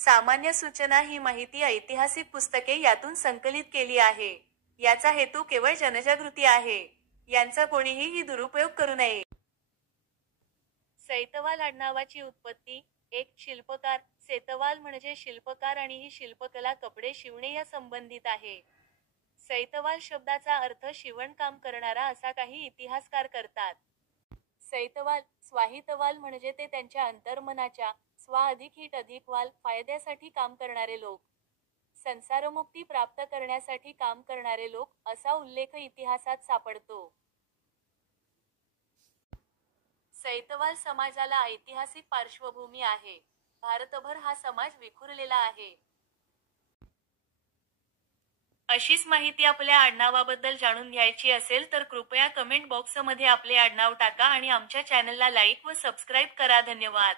सामान्य सूचना ही माहिती ऐतिहासिक पुस्तके यातून संकलित केली आहे. याचा हेतू केवळ जनजागृती आहे. यांचा कोणीही दुरुपयोग करू नये. सैतवाल आडनावाची उत्पत्ती. एक शिल्पकार. सेतवाल म्हणजे शिल्पकार आणि ही शिल्पकला कपडे शिवणे या संबंधित आहे. सैतवाल शब्दाचा अर्थ शिवणकाम करणारा असा काही इतिहासकार करतात. सैतवाल, स्वाहितवाल म्हणजे ते त्यांच्या अंतर्मनाच्या स्वा अधिक हित अधिक वाल फायद्यासाठी काम करणारे लोक. संसारमुक्ती प्राप्त करण्यासाठी काम करणारे लोक असा उल्लेख इतिहासात सापडतो. सैतवाल समाजाला ऐतिहासिक पार्श्वभूमी आहे. भारतभर हा समाज विखुरलेला आहे. अशीच माहिती आपल्या आडनावाबद्दल जाणून घ्यायची असेल तर कृपया कमेंट बॉक्समध्ये आपले आडनाव टाका आणि आमच्या चॅनलला लाईक व सबस्क्राईब करा. धन्यवाद.